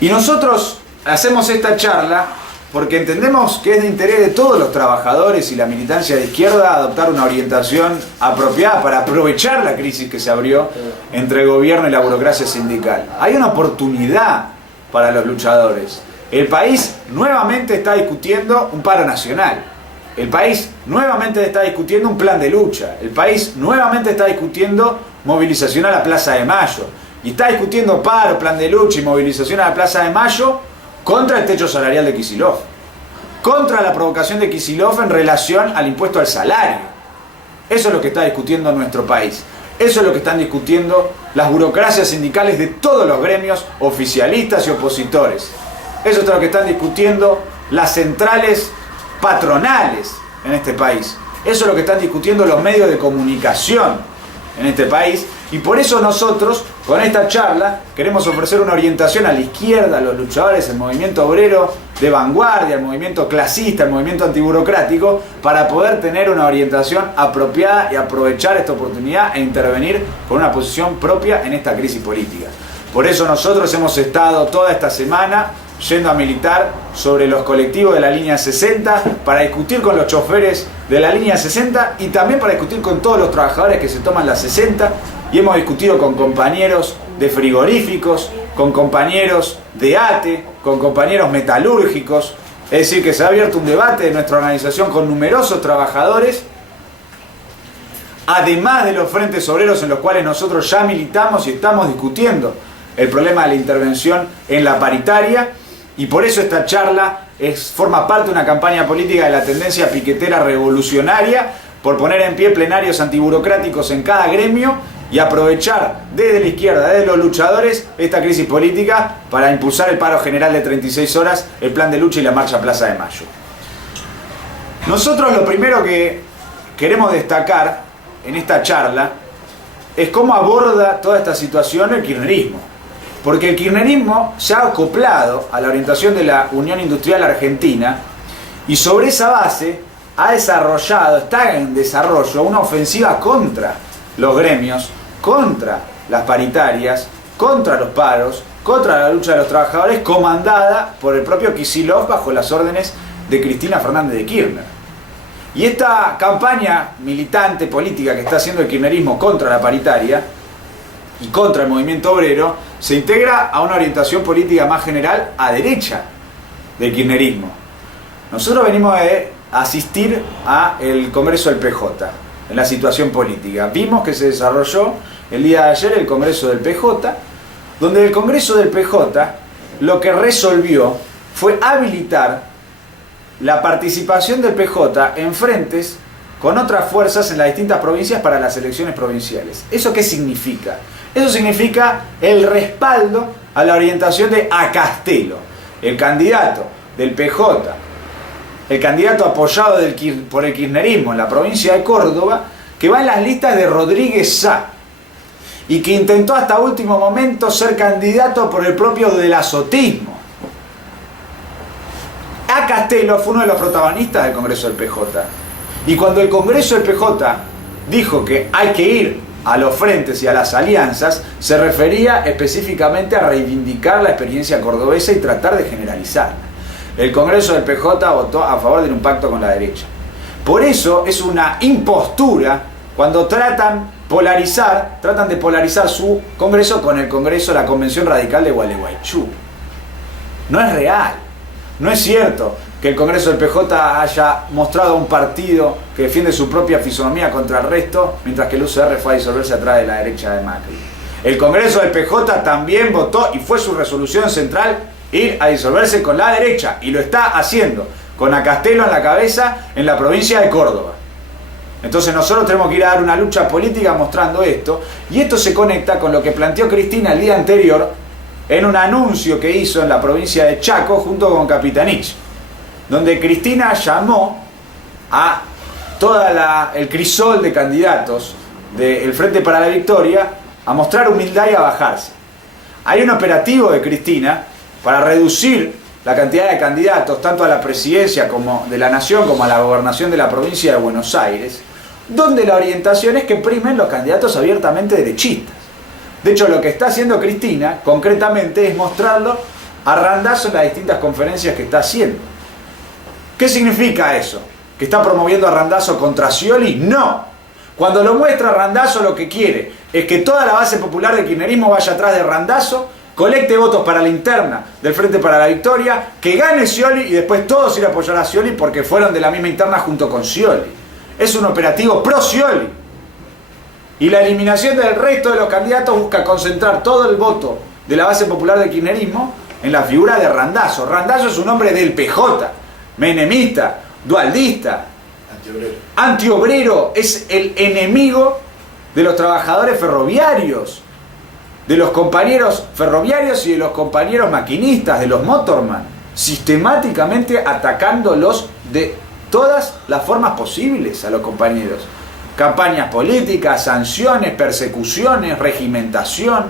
Y nosotros hacemos esta charla porque entendemos que es de interés de todos los trabajadores y la militancia de izquierda adoptar una orientación apropiada para aprovechar la crisis que se abrió entre el gobierno y la burocracia sindical. Hay una oportunidad para los luchadores. El país nuevamente está discutiendo un paro nacional. El país nuevamente está discutiendo un plan de lucha. El país nuevamente está discutiendo movilización a la Plaza de Mayo. Y está discutiendo paro, plan de lucha y movilización a la Plaza de Mayo contra el techo salarial de Kicillof, contra la provocación de Kicillof en relación al impuesto al salario. Eso es lo que está discutiendo nuestro país. Eso es lo que están discutiendo las burocracias sindicales de todos los gremios oficialistas y opositores. Eso es lo que están discutiendo las centrales patronales en este país. Eso es lo que están discutiendo los medios de comunicación en este país. Y por eso nosotros, con esta charla, queremos ofrecer una orientación a la izquierda, a los luchadores, el movimiento obrero de vanguardia, el movimiento clasista, el movimiento antiburocrático, para poder tener una orientación apropiada y aprovechar esta oportunidad e intervenir con una posición propia en esta crisis política. Por eso nosotros hemos estado toda esta semana yendo a militar sobre los colectivos de la línea 60 para discutir con los choferes de la línea 60 y también para discutir con todos los trabajadores que se toman la 60, y hemos discutido con compañeros de frigoríficos, con compañeros de ATE, con compañeros metalúrgicos. Es decir, que se ha abierto un debate de nuestra organización con numerosos trabajadores, además de los frentes obreros en los cuales nosotros ya militamos y estamos discutiendo el problema de la intervención en la paritaria. Y por eso esta charla forma parte de una campaña política de la tendencia piquetera revolucionaria por poner en pie plenarios antiburocráticos en cada gremio y aprovechar desde la izquierda, desde los luchadores, esta crisis política para impulsar el paro general de 36 horas, el plan de lucha y la marcha Plaza de Mayo. Nosotros lo primero que queremos destacar en esta charla es cómo aborda toda esta situación el kirchnerismo. Porque el kirchnerismo se ha acoplado a la orientación de la Unión Industrial Argentina y sobre esa base ha desarrollado, está en desarrollo, una ofensiva contra los gremios, contra las paritarias, contra los paros, contra la lucha de los trabajadores, comandada por el propio Kicillof bajo las órdenes de Cristina Fernández de Kirchner. Y esta campaña militante política que está haciendo el kirchnerismo contra la paritaria y contra el movimiento obrero se integra a una orientación política más general a derecha del kirchnerismo. Nosotros venimos a asistir al Congreso del PJ en la situación política. Vimos que se desarrolló el día de ayer el Congreso del PJ, donde el Congreso del PJ lo que resolvió fue habilitar la participación del PJ en frentes con otras fuerzas en las distintas provincias para las elecciones provinciales. ¿Eso qué significa? Eso significa el respaldo a la orientación de Castelo, el candidato del PJ, el candidato apoyado por el kirchnerismo en la provincia de Córdoba, que va en las listas de Rodríguez Sá y que intentó hasta último momento ser candidato por el propio del azotismo. Castelo fue uno de los protagonistas del Congreso del PJ. Y cuando el Congreso del PJ dijo que hay que ir a los frentes y a las alianzas, se refería específicamente a reivindicar la experiencia cordobesa y tratar de generalizarla. El Congreso del PJ votó a favor de un pacto con la derecha. Por eso es una impostura cuando tratan de polarizar su Congreso con el Congreso, la Convención Radical de Gualeguaychú. No es real. No es cierto que el Congreso del PJ haya mostrado un partido que defiende su propia fisonomía contra el resto, mientras que el UCR fue a disolverse atrás de la derecha de Macri. El Congreso del PJ también votó, y fue su resolución central, ir a disolverse con la derecha, y lo está haciendo, con Castelo en la cabeza en la provincia de Córdoba. Entonces nosotros tenemos que ir a dar una lucha política mostrando esto, y esto se conecta con lo que planteó Cristina el día anterior en un anuncio que hizo en la provincia de Chaco junto con Capitanich, donde Cristina llamó a todo el crisol de candidatos del Frente para la Victoria a mostrar humildad y a bajarse. Hay un operativo de Cristina para reducir la cantidad de candidatos, tanto a la presidencia como de la nación, como a la gobernación de la provincia de Buenos Aires, donde la orientación es que primen los candidatos abiertamente derechistas. De hecho, lo que está haciendo Cristina, concretamente, es mostrarlo a Randazzo en las distintas conferencias que está haciendo. ¿Qué significa eso? ¿Que está promoviendo a Randazzo contra Scioli? No. Cuando lo muestra Randazzo, lo que quiere es que toda la base popular del kirchnerismo vaya atrás de Randazzo, colecte votos para la interna del Frente para la Victoria, que gane Scioli y después todos ir a apoyar a Scioli porque fueron de la misma interna junto con Scioli. Es un operativo pro Scioli. Y la eliminación del resto de los candidatos busca concentrar todo el voto de la base popular del kirchnerismo en la figura de Randazzo. Randazzo es un hombre del PJ, menemista, dualdista, antiobrero, es el enemigo de los trabajadores ferroviarios, de los compañeros ferroviarios y de los compañeros maquinistas, de los motorman, sistemáticamente atacándolos de todas las formas posibles a los compañeros. Campañas políticas, sanciones, persecuciones, regimentación,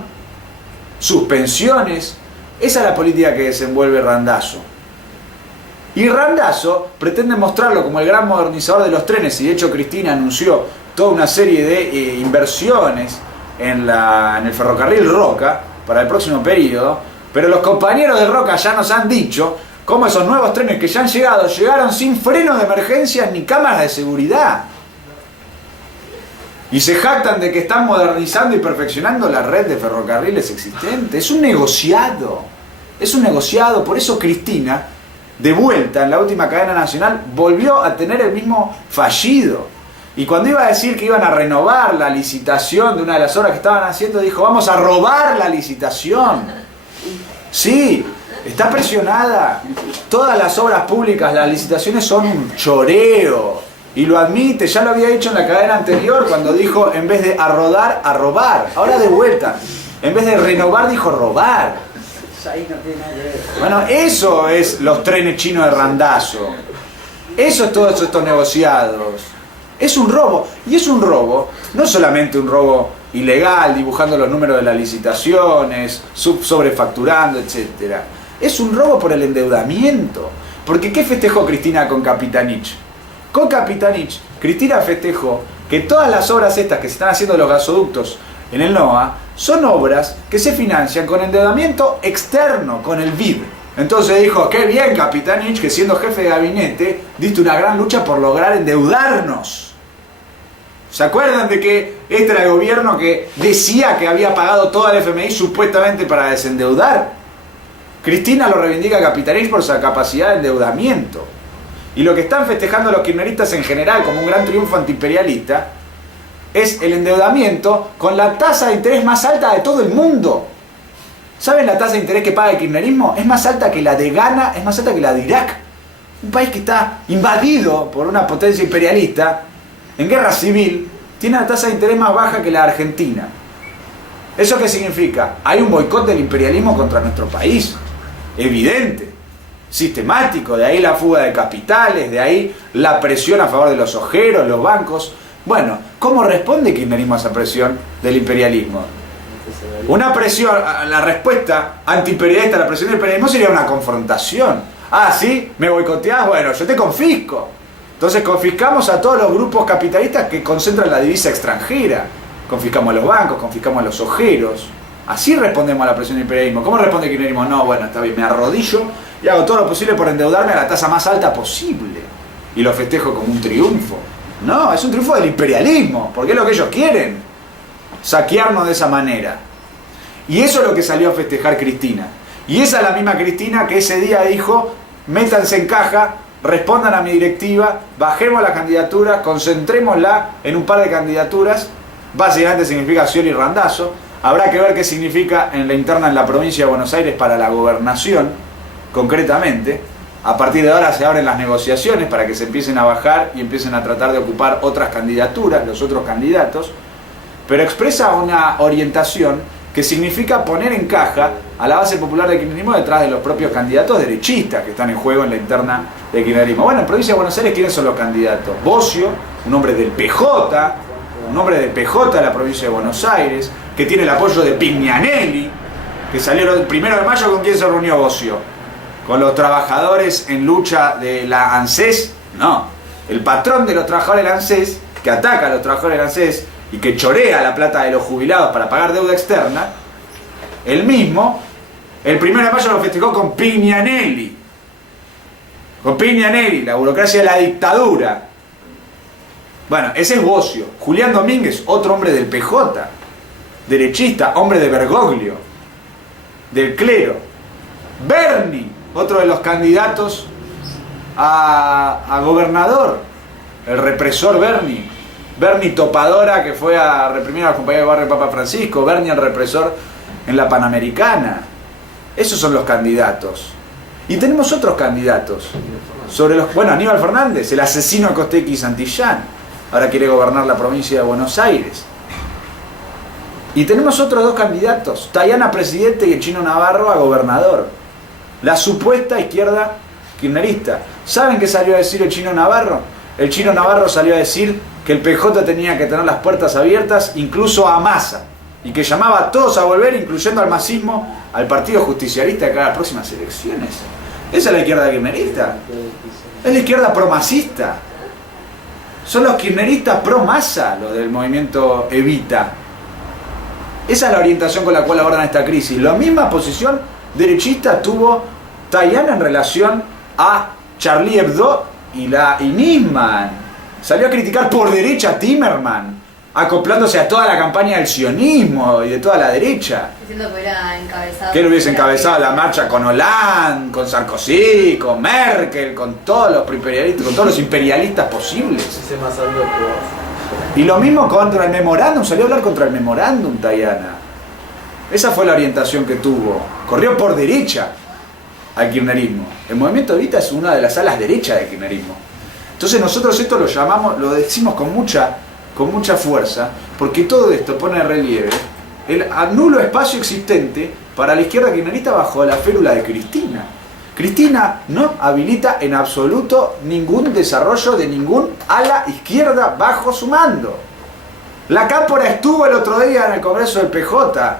suspensiones. Esa es la política que desenvuelve Randazzo. Y Randazzo pretende mostrarlo como el gran modernizador de los trenes, y de hecho Cristina anunció toda una serie de inversiones en el ferrocarril Roca para el próximo periodo, pero los compañeros de Roca ya nos han dicho cómo esos nuevos trenes que ya han llegado, llegaron sin freno de emergencia ni cámaras de seguridad. Y se jactan de que están modernizando y perfeccionando la red de ferrocarriles existente. Es un negociado. Es un negociado. Por eso Cristina, de vuelta en la última cadena nacional, volvió a tener el mismo fallido. Y cuando iba a decir que iban a renovar la licitación de una de las obras que estaban haciendo, dijo, vamos a robar la licitación. Sí, está presionada. Todas las obras públicas, las licitaciones son un choreo. Y lo admite, ya lo había dicho en la cadena anterior cuando dijo, en vez de a rodar, a robar. Ahora de vuelta, en vez de renovar, dijo robar. Bueno, eso es los trenes chinos de Randazzo. Eso es todos estos negociados. Es un robo. Y es un robo, no solamente un robo ilegal, dibujando los números de las licitaciones, sobrefacturando, etc. Es un robo por el endeudamiento. Porque ¿qué festejó Cristina con Capitanich? Con Capitanich, Cristina festejó que todas las obras estas que se están haciendo de los gasoductos en el NOA son obras que se financian con endeudamiento externo, con el BID. Entonces dijo, qué bien Capitanich, que siendo jefe de gabinete, diste una gran lucha por lograr endeudarnos. ¿Se acuerdan de que este era el gobierno que decía que había pagado todo el FMI supuestamente para desendeudar? Cristina lo reivindica a Capitanich por su capacidad de endeudamiento. Y lo que están festejando los kirchneristas en general como un gran triunfo antiimperialista es el endeudamiento con la tasa de interés más alta de todo el mundo. ¿Saben la tasa de interés que paga el kirchnerismo? Es más alta que la de Ghana, es más alta que la de Irak. Un país que está invadido por una potencia imperialista, en guerra civil, tiene una tasa de interés más baja que la de Argentina. ¿Eso qué significa? Hay un boicot del imperialismo contra nuestro país. Evidente. Sistemático, de ahí la fuga de capitales, de ahí la presión a favor de los ojeros, los bancos. Bueno, ¿cómo responde Kirchnerismo a esa presión del imperialismo? Una presión, la respuesta antiimperialista a la presión del imperialismo sería una confrontación. Ah, ¿sí? ¿Me boicoteás? Bueno, yo te confisco. Entonces confiscamos a todos los grupos capitalistas que concentran la divisa extranjera. Confiscamos a los bancos, confiscamos a los ojeros. Así respondemos a la presión del imperialismo. ¿Cómo responde el kirchnerismo? No, bueno, está bien, me arrodillo y hago todo lo posible por endeudarme a la tasa más alta posible. Y lo festejo como un triunfo. No, es un triunfo del imperialismo, porque es lo que ellos quieren. Saquearnos de esa manera. Y eso es lo que salió a festejar Cristina. Y esa es la misma Cristina que ese día dijo, métanse en caja, respondan a mi directiva, bajemos la candidatura, concentrémosla en un par de candidaturas. Básicamente significa Scioli y Randazzo. Habrá que ver qué significa en la interna en la provincia de Buenos Aires para la gobernación, concretamente. A partir de ahora se abren las negociaciones para que se empiecen a bajar y empiecen a tratar de ocupar otras candidaturas, los otros candidatos, pero expresa una orientación que significa poner en caja a la base popular del kirchnerismo detrás de los propios candidatos derechistas que están en juego en la interna del kirchnerismo. Bueno, en provincia de Buenos Aires, ¿quiénes son los candidatos? Bocio, un hombre del PJ, un hombre del PJ de la provincia de Buenos Aires, que tiene el apoyo de Pignanelli, que salió el 1 de mayo. ¿Con quién se reunió Bocio? ¿Con los trabajadores en lucha de la ANSES? No, el patrón de los trabajadores de la ANSES, que ataca a los trabajadores de la ANSES y que chorea la plata de los jubilados para pagar deuda externa, el mismo El 1 de mayo lo festejó con Pignanelli. Con Pignanelli, la burocracia de la dictadura. Bueno, ese es Bocio. Julián Domínguez, otro hombre del PJ, derechista, hombre de Bergoglio, del clero. Berni, otro de los candidatos a gobernador, el represor Berni. Berni Topadora, que fue a reprimir a los compañeros de barrio Papa Francisco. Berni, el represor en la Panamericana. Esos son los candidatos. Y tenemos otros candidatos. Bueno, Aníbal Fernández, el asesino de Costequi y Santillán. Ahora quiere gobernar la provincia de Buenos Aires. Y tenemos otros dos candidatos. Tayana presidente y el Chino Navarro a gobernador. La supuesta izquierda kirchnerista. ¿Saben qué salió a decir el Chino Navarro? El Chino Navarro salió a decir que el PJ tenía que tener las puertas abiertas incluso a Massa. Y que llamaba a todos a volver, incluyendo al masismo, al Partido Justicialista de cara a las próximas elecciones. Esa es la izquierda kirchnerista. Es la izquierda pro-masista. Son los kirchneristas pro-Massa, los del movimiento Evita. Esa es la orientación con la cual abordan esta crisis. La misma posición derechista tuvo Tayana en relación a Charlie Hebdo y Nisman. Salió a criticar por derecha a Timerman, acoplándose a toda la campaña del sionismo y de toda la derecha. Diciendo que hubiera encabezado. Que él hubiese encabezado la marcha con Hollande, con Sarkozy, con Merkel, con todos los imperialistas posibles. Y lo mismo contra el memorándum, salió a hablar contra el memorándum Tayana. Esa fue la orientación que tuvo. Corrió por derecha al kirchnerismo. El movimiento Evita es una de las alas derechas del kirchnerismo. Entonces nosotros esto lo decimos con mucha fuerza, porque todo esto pone en relieve el nulo espacio existente para la izquierda kirchnerista bajo la férula de Cristina. Cristina no habilita en absoluto ningún desarrollo de ningún ala izquierda bajo su mando. La Cámpora estuvo el otro día en el Congreso del PJ,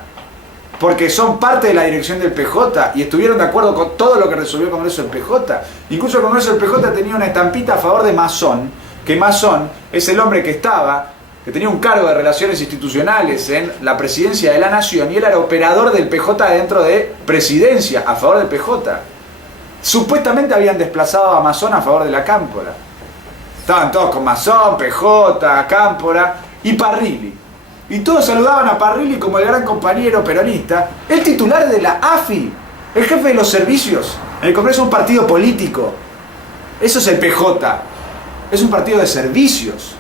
porque son parte de la dirección del PJ y estuvieron de acuerdo con todo lo que resolvió el Congreso del PJ. Incluso el Congreso del PJ tenía una estampita a favor de Masón, que Masón es el hombre que tenía un cargo de relaciones institucionales en la presidencia de la Nación, y él era operador del PJ dentro de presidencia, a favor del PJ. Supuestamente habían desplazado a Masón a favor de la Cámpora. Estaban todos con Masón, PJ, Cámpora y Parrilli. Y todos saludaban a Parrilli como el gran compañero peronista, el titular de la AFI, el jefe de los servicios, en el Congreso de un partido político. Eso es el PJ. Es un partido de servicios.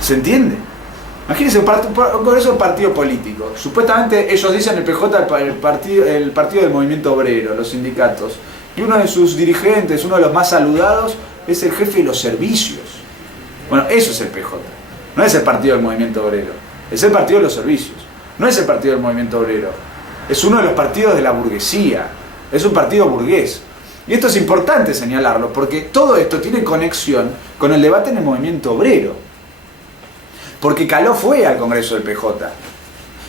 ¿Se entiende? Imagínense un Congreso de un partido político. Supuestamente ellos dicen el PJ, el partido del movimiento obrero, los sindicatos. Y uno de sus dirigentes, uno de los más saludados, es el jefe de los servicios. Bueno, eso es el PJ. No es el partido del movimiento obrero. Es el partido de los servicios. No es el partido del movimiento obrero. Es uno de los partidos de la burguesía. Es un partido burgués. Y esto es importante señalarlo, porque todo esto tiene conexión con el debate en el movimiento obrero. Porque Caló fue al Congreso del PJ.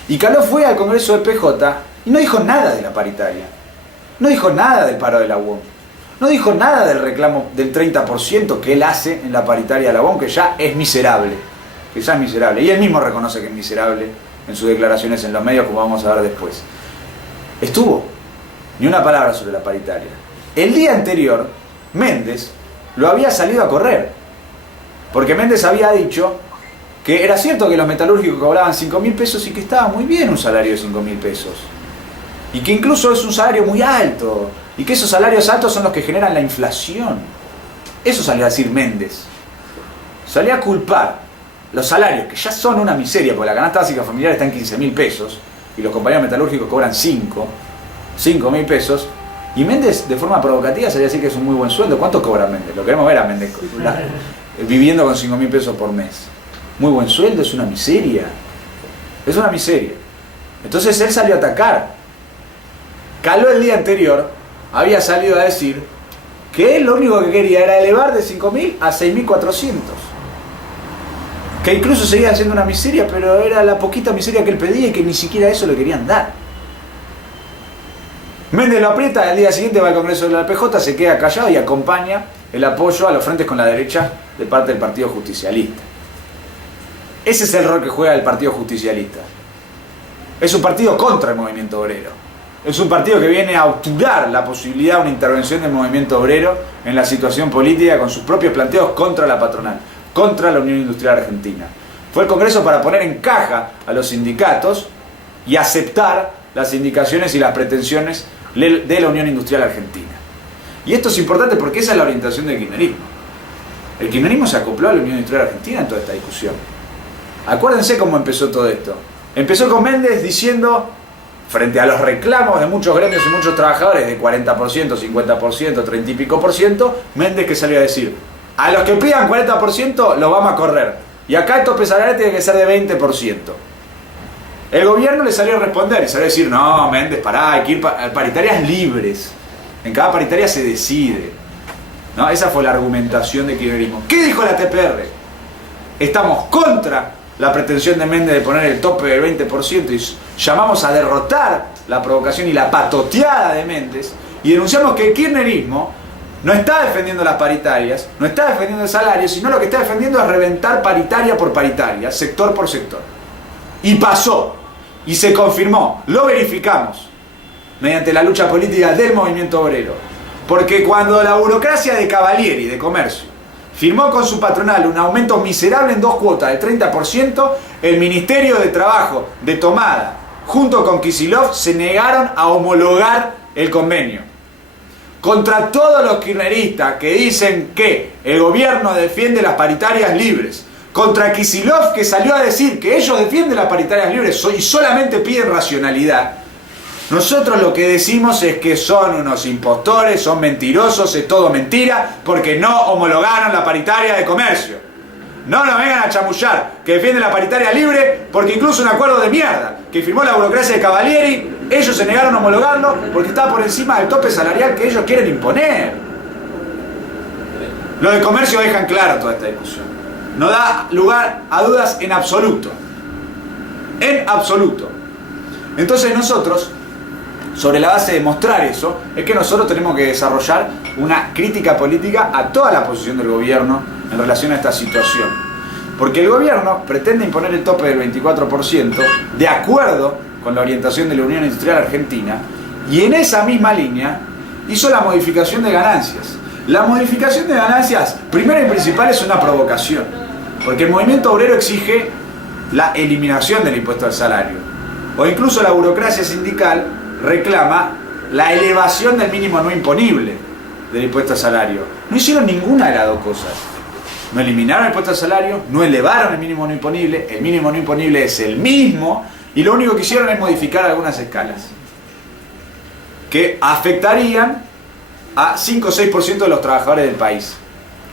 Y Caló fue al Congreso del PJ y no dijo nada de la paritaria. No dijo nada del paro de la UOM. No dijo nada del reclamo del 30% que él hace en la paritaria de la UOM, que ya es miserable. Y él mismo reconoce que es miserable en sus declaraciones en los medios, como vamos a ver después. Estuvo. Ni una palabra sobre la paritaria. El día anterior, Méndez lo había salido a correr. Porque Méndez había dicho que era cierto que los metalúrgicos cobraban 5.000 pesos y que estaba muy bien un salario de 5.000 pesos. Y que incluso es un salario muy alto. Y que esos salarios altos son los que generan la inflación. Eso salió a decir Méndez. Salió a culpar los salarios, que ya son una miseria, porque la canasta básica familiar está en 15.000 pesos y los compañeros metalúrgicos cobran 5.000 pesos. Y Méndez, de forma provocativa, salió a decir que es un muy buen sueldo. ¿Cuánto cobra Méndez? Lo queremos ver a Méndez viviendo con 5.000 pesos por mes. Muy buen sueldo, es una miseria. Es una miseria. Entonces él salió a atacar. Caló el día anterior había salido a decir que él lo único que quería era elevar de 5.000 a 6.400. Que incluso seguía siendo una miseria, pero era la poquita miseria que él pedía y que ni siquiera eso le querían dar. Méndez lo aprieta, al día siguiente va al Congreso de la PJ, se queda callado y acompaña el apoyo a los frentes con la derecha de parte del Partido Justicialista. Ese es el rol que juega el Partido Justicialista. Es un partido contra el movimiento obrero. Es un partido que viene a obturar la posibilidad de una intervención del movimiento obrero en la situación política con sus propios planteos contra la patronal, contra la Unión Industrial Argentina. Fue el Congreso para poner en caja a los sindicatos y aceptar las indicaciones y las pretensiones de la Unión Industrial Argentina. Y esto es importante porque esa es la orientación del kirchnerismo. El kirchnerismo se acopló a la Unión Industrial Argentina en toda esta discusión. Acuérdense cómo empezó todo esto. Empezó con Méndez diciendo, frente a los reclamos de muchos gremios y muchos trabajadores de 40%, 50%, 30 y pico por ciento, Méndez que salió a decir, a los que pidan 40% los vamos a correr. Y acá el tope salarial tiene que ser de 20%. El gobierno le salió a responder y salió a decir, no, Méndez, pará, hay que ir a paritarias libres. En cada paritaria se decide. ¿No? Esa fue la argumentación de kirchnerismo. ¿Qué dijo la TPR? Estamos contra la pretensión de Méndez de poner el tope del 20% y llamamos a derrotar la provocación y la patoteada de Méndez y denunciamos que el kirchnerismo no está defendiendo las paritarias, no está defendiendo el salario, sino lo que está defendiendo es reventar paritaria por paritaria, sector por sector. Y pasó, y se confirmó, lo verificamos, mediante la lucha política del movimiento obrero. Porque cuando la burocracia de Cavalieri, de Comercio, firmó con su patronal un aumento miserable en 2 cuotas del 30%, el Ministerio de Trabajo de Tomada, junto con Kicillof, se negaron a homologar el convenio. Contra todos los kirchneristas que dicen que el gobierno defiende las paritarias libres, contra Kicillof que salió a decir que ellos defienden las paritarias libres y solamente piden racionalidad, nosotros lo que decimos es que son unos impostores, son mentirosos, es todo mentira, porque no homologaron la paritaria de comercio. No nos vengan a chamullar que defienden la paritaria libre, porque incluso un acuerdo de mierda que firmó la burocracia de Cavalieri, ellos se negaron a homologarlo porque estaba por encima del tope salarial que ellos quieren imponer. Los de comercio dejan claro toda esta discusión. No da lugar a dudas en absoluto. En absoluto. Entonces nosotros, sobre la base de mostrar eso, es que nosotros tenemos que desarrollar una crítica política a toda la posición del gobierno en relación a esta situación. Porque el gobierno pretende imponer el tope del 24% de acuerdo con la orientación de la Unión Industrial Argentina y en esa misma línea hizo la modificación de ganancias. La modificación de ganancias, primero y principal, es una provocación. Porque el movimiento obrero exige la eliminación del impuesto al salario. O incluso la burocracia sindical reclama la elevación del mínimo no imponible del impuesto al salario. No hicieron ninguna de las dos cosas. No eliminaron el impuesto al salario, no elevaron el mínimo no imponible. El mínimo no imponible es el mismo y lo único que hicieron es modificar algunas escalas que afectarían a 5 o 6% de los trabajadores del país.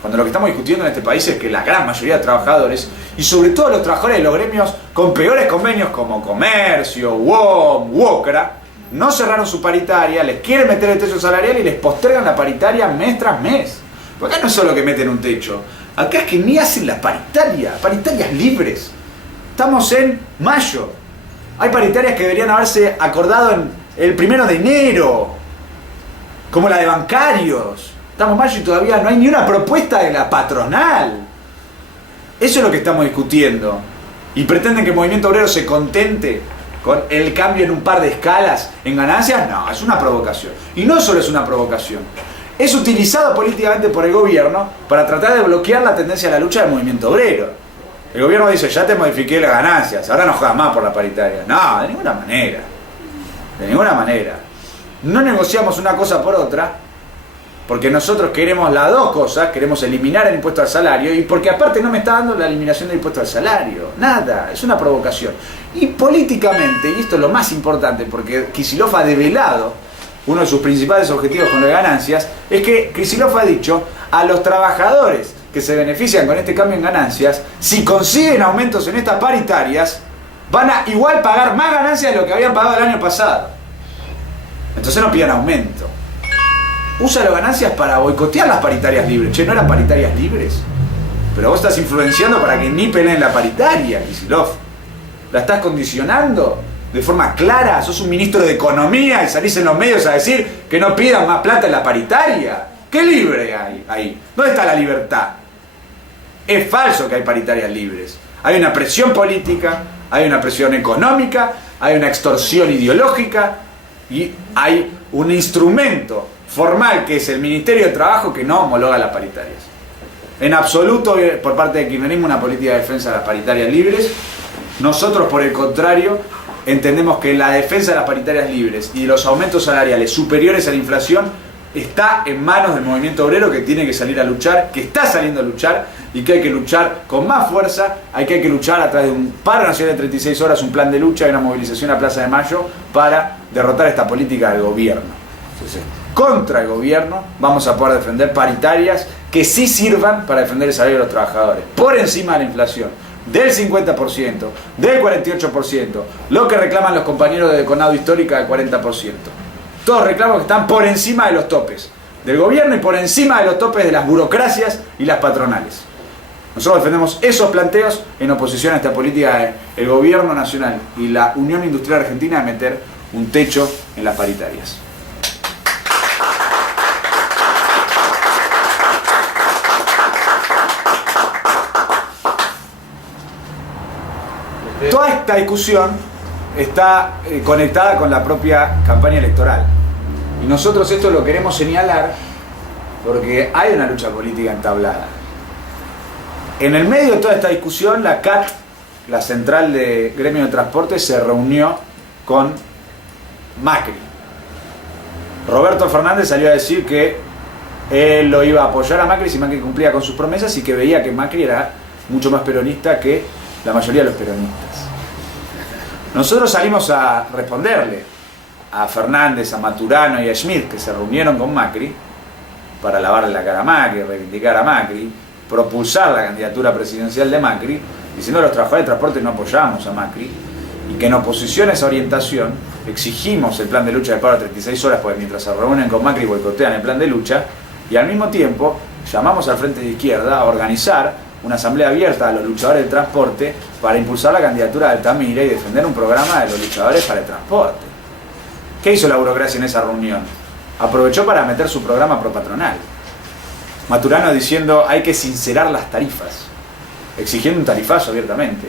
Cuando lo que estamos discutiendo en este país es que la gran mayoría de trabajadores, y sobre todo los trabajadores de los gremios con peores convenios como Comercio, UOM, UOCRA, no cerraron su paritaria, les quieren meter el techo salarial y les postergan la paritaria mes tras mes. Porque acá no es solo que meten un techo, acá es que ni hacen las paritarias libres. Estamos en mayo. Hay paritarias que deberían haberse acordado en el 1 de enero, como la de bancarios. Estamos en mayo y todavía no hay ni una propuesta de la patronal. Eso es lo que estamos discutiendo. Y pretenden que el movimiento obrero se contente con el cambio en un par de escalas en ganancias. No, es una provocación. Y no solo es una provocación, es utilizado políticamente por el gobierno para tratar de bloquear la tendencia a la lucha del movimiento obrero. El gobierno dice, ya te modifiqué las ganancias, ahora no jodas más por la paritaria. No, de ninguna manera. De ninguna manera. No negociamos una cosa por otra, porque nosotros queremos las dos cosas, queremos eliminar el impuesto al salario, y porque aparte no me está dando la eliminación del impuesto al salario. Nada, es una provocación. Y políticamente, y esto es lo más importante, porque Kicillof ha develado uno de sus principales objetivos con las ganancias, es que Kicillof ha dicho a los trabajadores que se benefician con este cambio en ganancias, si consiguen aumentos en estas paritarias, van a igual pagar más ganancias de lo que habían pagado el año pasado. Entonces no pidan aumento. Usa las ganancias para boicotear las paritarias libres. Che, ¿no eran paritarias libres? Pero vos estás influenciando para que ni peleen la paritaria, Kicillof. La estás condicionando de forma clara. Sos un ministro de Economía y salís en los medios a decir que no pidan más plata en la paritaria. ¿Qué libre hay ahí? ¿Dónde está la libertad? Es falso que hay paritarias libres. Hay una presión política, hay una presión económica hay una extorsión ideológica y hay un instrumento formal que es el Ministerio de Trabajo que no homologa las paritarias. En absoluto, por parte del kirchnerismo, una política de defensa de las paritarias libres. Nosotros, por el contrario, entendemos que la defensa de las paritarias libres y de los aumentos salariales superiores a la inflación está en manos del movimiento obrero, que tiene que salir a luchar, que está saliendo a luchar y que hay que luchar con más fuerza. Hay que luchar a través de un paro nacional de 36 horas, un plan de lucha y una movilización a Plaza de Mayo para derrotar esta política del gobierno. Entonces, contra el gobierno vamos a poder defender paritarias que sí sirvan para defender el salario de los trabajadores, por encima de la inflación, del 50%, del 48%, lo que reclaman los compañeros de Conado Histórica del 40%. Todos reclamos que están por encima de los topes del gobierno y por encima de los topes de las burocracias y las patronales. Nosotros defendemos esos planteos en oposición a esta política del gobierno nacional y la Unión Industrial Argentina de meter un techo en las paritarias. Toda esta discusión está conectada con la propia campaña electoral. Y nosotros esto lo queremos señalar porque hay una lucha política entablada. En el medio de toda esta discusión, la CAT, la Central de Gremio de Transporte, se reunió con Macri. Roberto Fernández salió a decir que él lo iba a apoyar a Macri si Macri cumplía con sus promesas y que veía que Macri era mucho más peronista que la mayoría de los peronistas. Nosotros salimos a responderle a Fernández, a Maturano y a Schmidt, que se reunieron con Macri para lavarle la cara a Macri, reivindicar a Macri, propulsar la candidatura presidencial de Macri, diciendo que los trabajadores de transporte no apoyamos a Macri y que en oposición a esa orientación exigimos el plan de lucha de paro de 36 horas, porque mientras se reúnen con Macri boicotean el plan de lucha, y al mismo tiempo llamamos al Frente de Izquierda a organizar una asamblea abierta a los luchadores del transporte para impulsar la candidatura de Altamira y defender un programa de los luchadores para el transporte. ¿Qué hizo la burocracia en esa reunión? Aprovechó para meter su programa propatronal. Maturano diciendo hay que sincerar las tarifas, exigiendo un tarifazo abiertamente.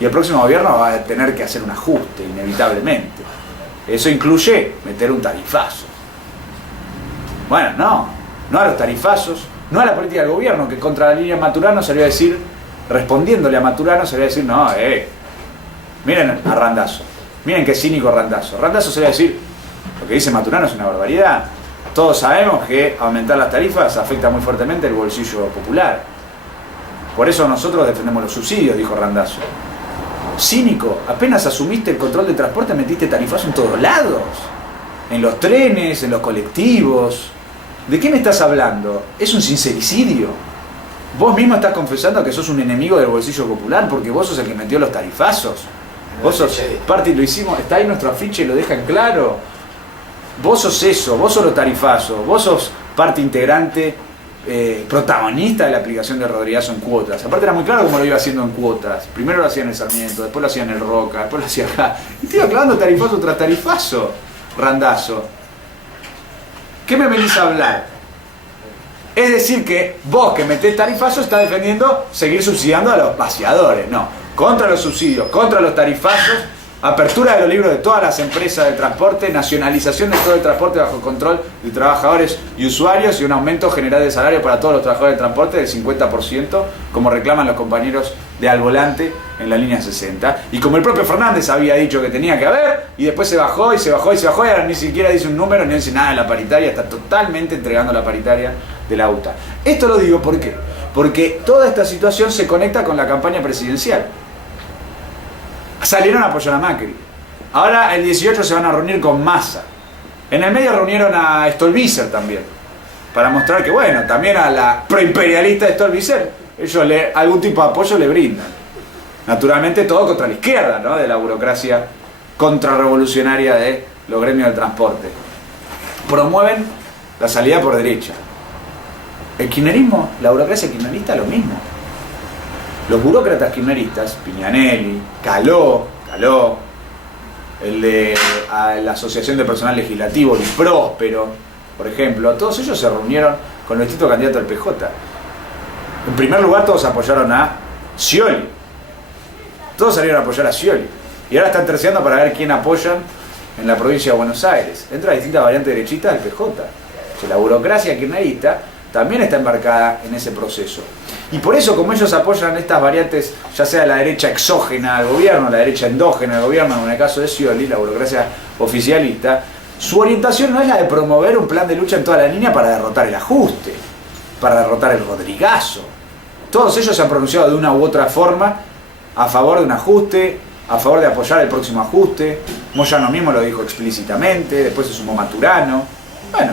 Y el próximo gobierno va a tener que hacer un ajuste, inevitablemente. Eso incluye meter un tarifazo. Bueno, no a los tarifazos, no a la política del gobierno, que contra la línea Maturano salió a decir, respondiéndole a Maturano, salió a decir, miren a Randazzo, miren qué cínico Randazzo. Randazzo salió a decir, lo que dice Maturano es una barbaridad. Todos sabemos que aumentar las tarifas afecta muy fuertemente el bolsillo popular. Por eso nosotros defendemos los subsidios, dijo Randazzo. Cínico, apenas asumiste el control de transporte, metiste tarifazo en todos lados. En los trenes, en los colectivos. ¿De qué me estás hablando? Es un sincericidio. Vos mismo estás confesando que sos un enemigo del bolsillo popular porque vos sos el que metió los tarifazos. Vos sos parte, lo hicimos, está ahí nuestro afiche, lo dejan claro. Vos sos eso, vos sos los tarifazos, vos sos parte integrante, protagonista de la aplicación de Rodrigazo en cuotas. Aparte era muy claro cómo lo iba haciendo en cuotas. Primero lo hacía en el Sarmiento, después lo hacía en el Roca, después lo hacía acá. Y te iba clavando tarifazo tras tarifazo, Randazzo. ¿Qué me venís a hablar? Es decir que vos que metés tarifazo estás defendiendo seguir subsidiando a los vaciadores. No, contra los subsidios, contra los tarifazos, apertura de los libros de todas las empresas de transporte, nacionalización de todo el transporte bajo control de trabajadores y usuarios y un aumento general de salario para todos los trabajadores de transporte del 50%, como reclaman los compañeros de Al Volante en la línea 60. Y como el propio Fernández había dicho que tenía que haber, y después se bajó y ahora ni siquiera dice un número, ni dice nada de la paritaria, está totalmente entregando la paritaria de la UTA. Esto lo digo ¿por qué? Porque toda esta situación se conecta con la campaña presidencial. Salieron a apoyar a Macri. Ahora el 18 se van a reunir con Massa. En el medio reunieron a Stolbizer también, para mostrar que bueno, también a la proimperialista de Stolbizer ellos algún tipo de apoyo le brindan. Naturalmente todo contra la izquierda, ¿no? De la burocracia contrarrevolucionaria de los gremios del transporte. Promueven la salida por derecha. El kirchnerismo, la burocracia kirchnerista, lo mismo. Los burócratas kirchneristas, Piñanelli, Caló, el de la Asociación de Personal Legislativo, el Próspero, por ejemplo, todos ellos se reunieron con el distinto candidato del PJ. En primer lugar, todos apoyaron a Scioli. Todos salieron a apoyar a Scioli. Y ahora están terciando para ver quién apoyan en la provincia de Buenos Aires. Dentro de las distintas variantes derechistas del PJ. O sea, la burocracia kirchnerista también está embarcada en ese proceso. Y por eso, como ellos apoyan estas variantes, ya sea la derecha exógena al gobierno, la derecha endógena al gobierno, como en el caso de Scioli, la burocracia oficialista, su orientación no es la de promover un plan de lucha en toda la línea para derrotar el ajuste, para derrotar el rodrigazo. Todos ellos se han pronunciado de una u otra forma a favor de un ajuste, a favor de apoyar el próximo ajuste. Moyano mismo lo dijo explícitamente, después se sumó Maturano. Bueno,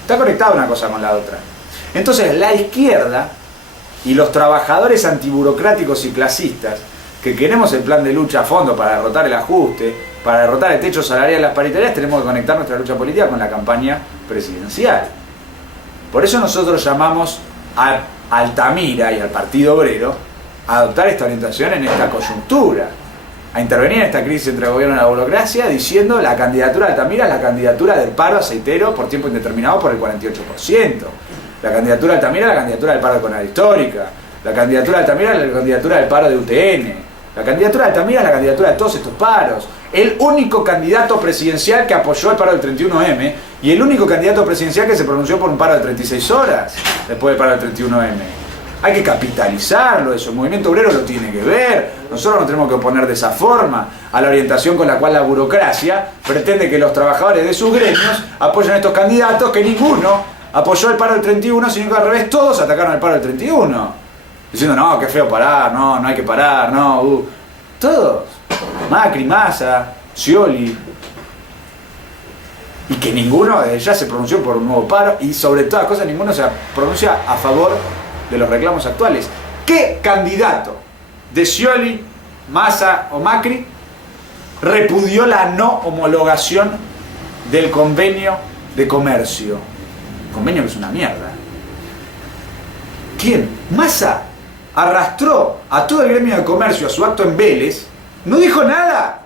está conectada una cosa con la otra. Entonces la izquierda y los trabajadores antiburocráticos y clasistas que queremos el plan de lucha a fondo para derrotar el ajuste, para derrotar el techo salarial de las paritarias, tenemos que conectar nuestra lucha política con la campaña presidencial. Por eso nosotros llamamos a Altamira y al Partido Obrero a adoptar esta orientación en esta coyuntura, a intervenir en esta crisis entre el gobierno y la burocracia, diciendo la candidatura de Altamira es la candidatura del paro aceitero por tiempo indeterminado por el 48%. La candidatura de Altamira es la candidatura del paro de Conad Histórica. La candidatura de Altamira es la candidatura del paro de UTN. La candidatura de Altamira es la candidatura de todos estos paros. El único candidato presidencial que apoyó el paro del 31M y el único candidato presidencial que se pronunció por un paro de 36 horas después del paro del 31M. Hay que capitalizarlo eso, el movimiento obrero lo tiene que ver. Nosotros nos tenemos que oponer de esa forma a la orientación con la cual la burocracia pretende que los trabajadores de sus gremios apoyen a estos candidatos que ninguno apoyó el paro del 31, sino que al revés todos atacaron el paro del 31. Diciendo, no, qué feo parar, no hay que parar, no, todos. Macri, Massa, Scioli. Y que ninguno de ellas se pronunció por un nuevo paro y sobre todas las cosas ninguno se pronuncia a favor de los reclamos actuales. ¿Qué candidato de Scioli, Massa o Macri repudió la no homologación del convenio de comercio? Convenio que es una mierda. ¿Quién? Massa arrastró a todo el gremio de comercio a su acto en Vélez, no dijo nada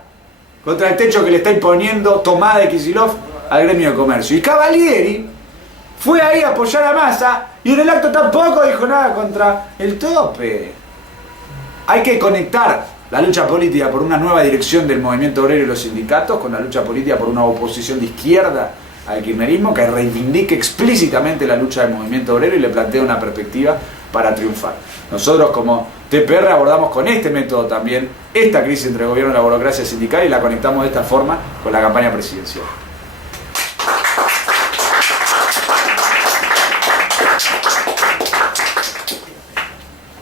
contra el techo que le está imponiendo Tomás de Kicillof al gremio de comercio. Y Cavalieri fue ahí a apoyar a Massa y en el acto tampoco dijo nada contra el tope. Hay que conectar la lucha política por una nueva dirección del movimiento obrero y los sindicatos con la lucha política por una oposición de izquierda al kirchnerismo que reivindique explícitamente la lucha del movimiento obrero y le plantee una perspectiva para triunfar. Nosotros como TPR abordamos con este método también esta crisis entre el gobierno y la burocracia sindical y la conectamos de esta forma con la campaña presidencial.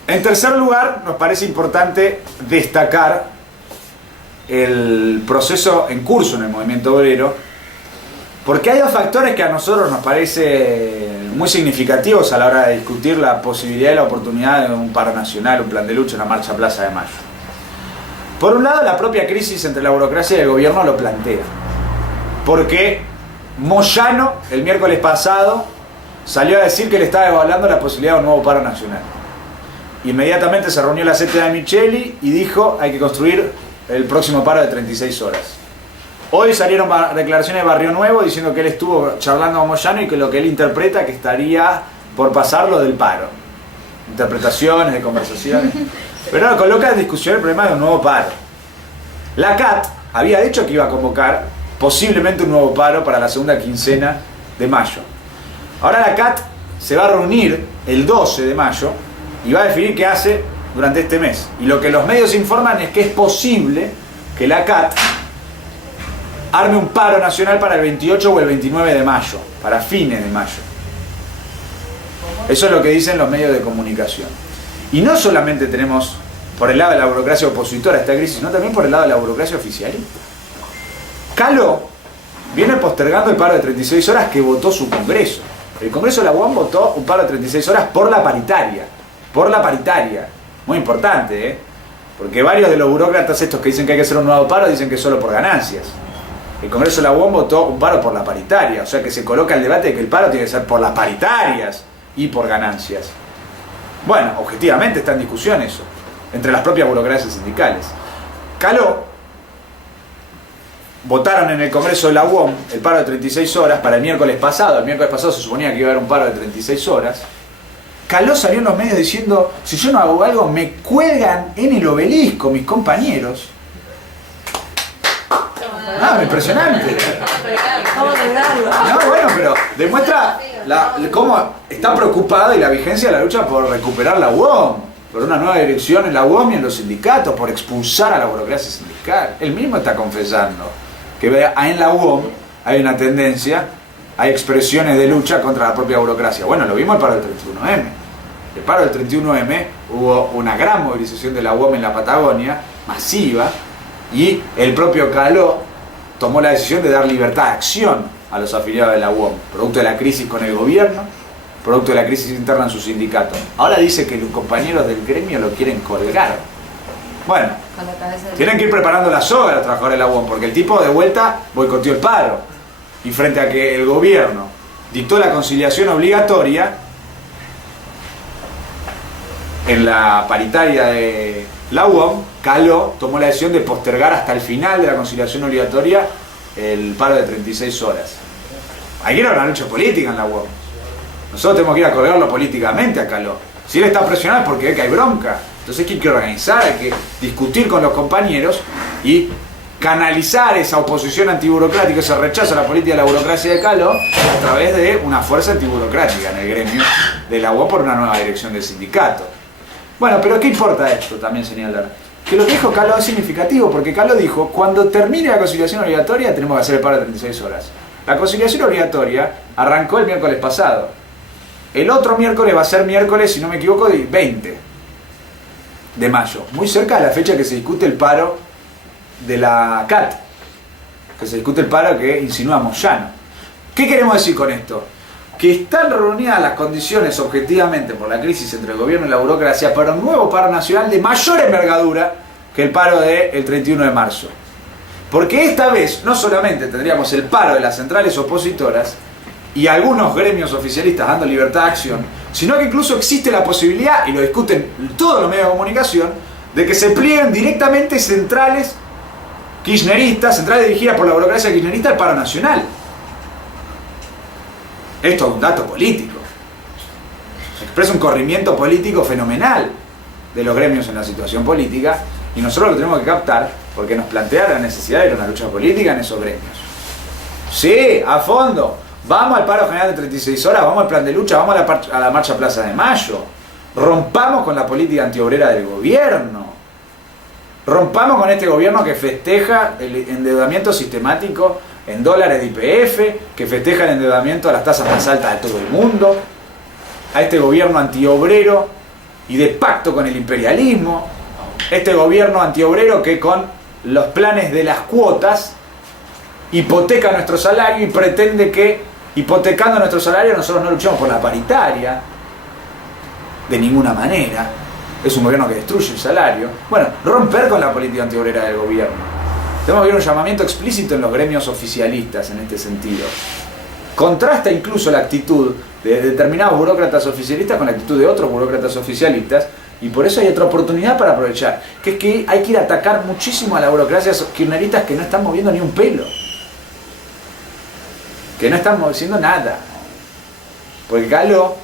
En tercer lugar, nos parece importante destacar el proceso en curso en el movimiento obrero, porque hay dos factores que a nosotros nos parecen muy significativos a la hora de discutir la posibilidad y la oportunidad de un paro nacional, un plan de lucha, una marcha a Plaza de Mayo. Por un lado, la propia crisis entre la burocracia y el gobierno lo plantea, porque Moyano, el miércoles pasado, salió a decir que le estaba evaluando la posibilidad de un nuevo paro nacional. Inmediatamente se reunió la CTA de Micheli y dijo hay que construir el próximo paro de 36 horas. Hoy salieron declaraciones de Barrio Nuevo diciendo que él estuvo charlando con Moyano y que lo que él interpreta que estaría por pasar lo del paro. Interpretaciones, de conversaciones. Pero ahora coloca en discusión el problema de un nuevo paro. La CAT había dicho que iba a convocar posiblemente un nuevo paro para la segunda quincena de mayo. Ahora la CAT se va a reunir el 12 de mayo y va a definir qué hace durante este mes. Y lo que los medios informan es que es posible que la CAT arme un paro nacional para el 28 o el 29 de mayo, para fines de mayo. Eso es lo que dicen los medios de comunicación. Y no solamente tenemos por el lado de la burocracia opositora a esta crisis, sino también por el lado de la burocracia oficialista. Caló viene postergando el paro de 36 horas que votó su Congreso. El Congreso de la UAM votó un paro de 36 horas por la paritaria. Por la paritaria. Muy importante, ¿eh? Porque varios de los burócratas estos que dicen que hay que hacer un nuevo paro dicen que es solo por ganancias. El Congreso de la UOM votó un paro por la paritaria, o sea que se coloca el debate de que el paro tiene que ser por las paritarias y por ganancias. Bueno, objetivamente está en discusión eso, entre las propias burocracias sindicales. Caló, votaron en el Congreso de la UOM el paro de 36 horas para el miércoles pasado se suponía que iba a haber un paro de 36 horas. Caló salió en los medios diciendo, si yo no hago algo me cuelgan en el obelisco mis compañeros. Ah, impresionante. ¿Cómo negarlo? No, bueno, pero demuestra cómo está preocupada y la vigencia de la lucha por recuperar la UOM, por una nueva dirección en la UOM y en los sindicatos, por expulsar a la burocracia sindical. Él mismo está confesando que en la UOM hay una tendencia, hay expresiones de lucha contra la propia burocracia. Bueno, lo vimos en el paro del 31M. El paro del 31M hubo una gran movilización de la UOM en la Patagonia, masiva, y el propio Caló tomó la decisión de dar libertad de acción a los afiliados de la UOM, producto de la crisis con el gobierno, producto de la crisis interna en su sindicato. Ahora dice que los compañeros del gremio lo quieren colgar. Bueno, tienen que ir preparando la soga a los trabajadores de la UOM, porque el tipo de vuelta boicoteó el paro. Y frente a que el gobierno dictó la conciliación obligatoria, en la paritaria de la UOM, Caló tomó la decisión de postergar hasta el final de la conciliación obligatoria el paro de 36 horas. Hay que ir a una lucha política en la UOM. Nosotros tenemos que ir a colgarlo políticamente a Caló. Si él está presionado es porque ve que hay bronca. Entonces hay que organizar, hay que discutir con los compañeros y canalizar esa oposición antiburocrática, ese rechazo a la política de la burocracia de Caló a través de una fuerza antiburocrática en el gremio de la UOM por una nueva dirección del sindicato. Bueno, pero ¿qué importa esto también señalar? Que lo que dijo Caló es significativo, porque Caló dijo, cuando termine la conciliación obligatoria tenemos que hacer el paro de 36 horas. La conciliación obligatoria arrancó el miércoles pasado. El otro miércoles va a ser miércoles, si no me equivoco, 20 de mayo. Muy cerca de la fecha que se discute el paro de la CAT. Que se discute el paro que insinúa Moyano. ¿Qué queremos decir con esto? Que están reunidas las condiciones objetivamente por la crisis entre el gobierno y la burocracia para un nuevo paro nacional de mayor envergadura que el paro del 31 de marzo. Porque esta vez no solamente tendríamos el paro de las centrales opositoras y algunos gremios oficialistas dando libertad de acción, sino que incluso existe la posibilidad, y lo discuten todos los medios de comunicación, de que se plieguen directamente centrales kirchneristas, centrales dirigidas por la burocracia kirchnerista al paro nacional. Esto es un dato político. Expresa un corrimiento político fenomenal de los gremios en la situación política y nosotros lo tenemos que captar porque nos plantea la necesidad de ir a una lucha política en esos gremios. Sí, a fondo. Vamos al paro general de 36 horas, vamos al plan de lucha, vamos a la marcha Plaza de Mayo. Rompamos con la política antiobrera del gobierno. Rompamos con este gobierno que festeja el endeudamiento sistemático en dólares de YPF, que festeja el endeudamiento a las tasas más altas de todo el mundo, a este gobierno antiobrero y de pacto con el imperialismo, este gobierno antiobrero que con los planes de las cuotas hipoteca nuestro salario y pretende que, hipotecando nuestro salario, nosotros no luchamos por la paritaria, de ninguna manera. Es un gobierno que destruye el salario. Bueno, romper con la política antiobrera del gobierno. Tenemos que ver un llamamiento explícito en los gremios oficialistas en este sentido. Contrasta incluso la actitud de determinados burócratas oficialistas con la actitud de otros burócratas oficialistas y por eso hay otra oportunidad para aprovechar, que es que hay que ir a atacar muchísimo a la burocracia kirchneristas que no están moviendo ni un pelo, que no están moviendo nada, porque Caló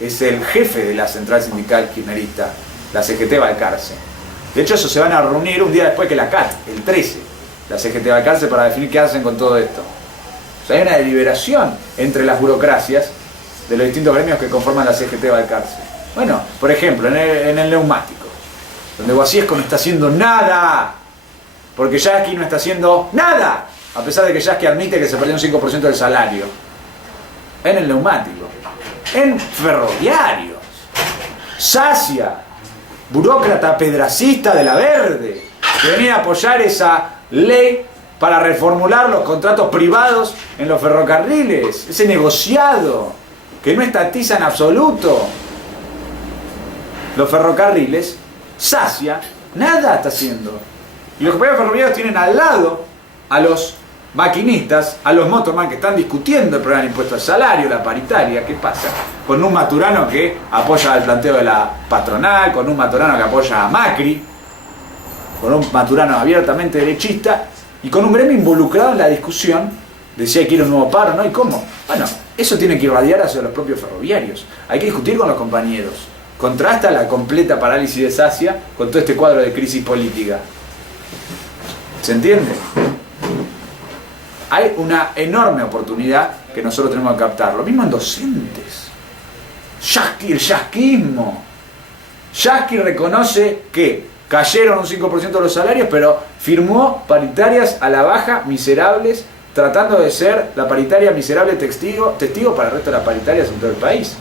es el jefe de la central sindical kirchnerista, la CGT Balcarce. De hecho, eso se van a reunir un día después que la CAT, el 13, la CGT Balcarce, para definir qué hacen con todo esto. O sea, hay una deliberación entre las burocracias de los distintos gremios que conforman la CGT Balcarce. Bueno, por ejemplo, en el neumático, donde Guasiesco no está haciendo nada, porque Yasky no está haciendo nada, a pesar de que Yasky admite que se perdió un 5% del salario. En el neumático, en ferroviarios, Sacia, burócrata pedracista de la Verde, que venía a apoyar esa ley para reformular los contratos privados en los ferrocarriles, ese negociado que no estatiza en absoluto los ferrocarriles. Sacia nada está haciendo, y los compañeros ferroviarios tienen al lado a los maquinistas, a los motorman que están discutiendo el problema del impuesto al salario, la paritaria. ¿Qué pasa? Con un Maturano que apoya el planteo de la patronal, con un Maturano que apoya a Macri, con un Maturano abiertamente derechista y con un gremio involucrado en la discusión de si hay que ir a un nuevo paro, ¿no? ¿Y cómo? Bueno, eso tiene que irradiar hacia los propios ferroviarios. Hay que discutir con los compañeros. Contrasta la completa parálisis de Sacia con todo este cuadro de crisis política. ¿Se entiende? hay una enorme oportunidad que nosotros tenemos que captar. Lo mismo en docentes. El yasquismo. Yasky reconoce que cayeron un 5% de los salarios, pero firmó paritarias a la baja, miserables, tratando de ser la paritaria miserable testigo para el resto de las paritarias en todo el país.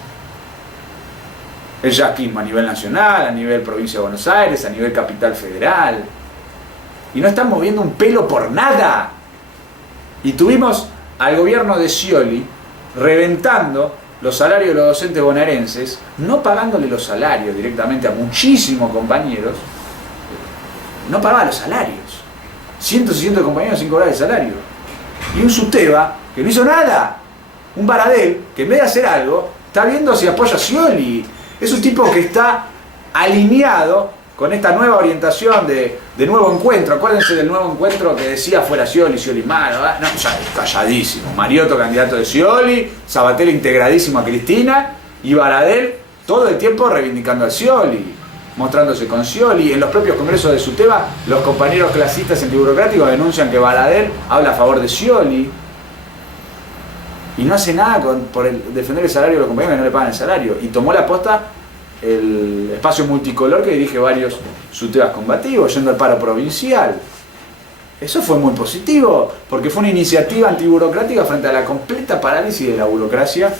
El yasquismo a nivel nacional, a nivel provincia de Buenos Aires, a nivel capital federal. Y no están moviendo un pelo por nada. Y tuvimos al gobierno de Scioli reventando los salarios de los docentes bonaerenses, no pagándole los salarios directamente a muchísimos compañeros, no pagaba los salarios. Cientos y cientos de compañeros sin cobrar el salario. Y un Suteba que no hizo nada. Un Baradel que en vez de hacer algo, está viendo si apoya a Scioli. Es un tipo que está alineado con esta nueva orientación de nuevo encuentro. Acuérdense del nuevo encuentro que decía fuera Scioli, Scioli malo. No, calladísimo. Mariotto candidato de Scioli, Sabatel integradísimo a Cristina y Baradel todo el tiempo reivindicando a Scioli, mostrándose con Scioli. En los propios congresos de Suteba, los compañeros clasistas y antiburocráticos denuncian que Baradel habla a favor de Scioli y no hace nada por defender el salario de los compañeros que no le pagan el salario. Y tomó la posta el espacio multicolor que dirige varios Sutebas combativos, yendo al paro provincial. Eso fue muy positivo, porque fue una iniciativa antiburocrática frente a la completa parálisis de la burocracia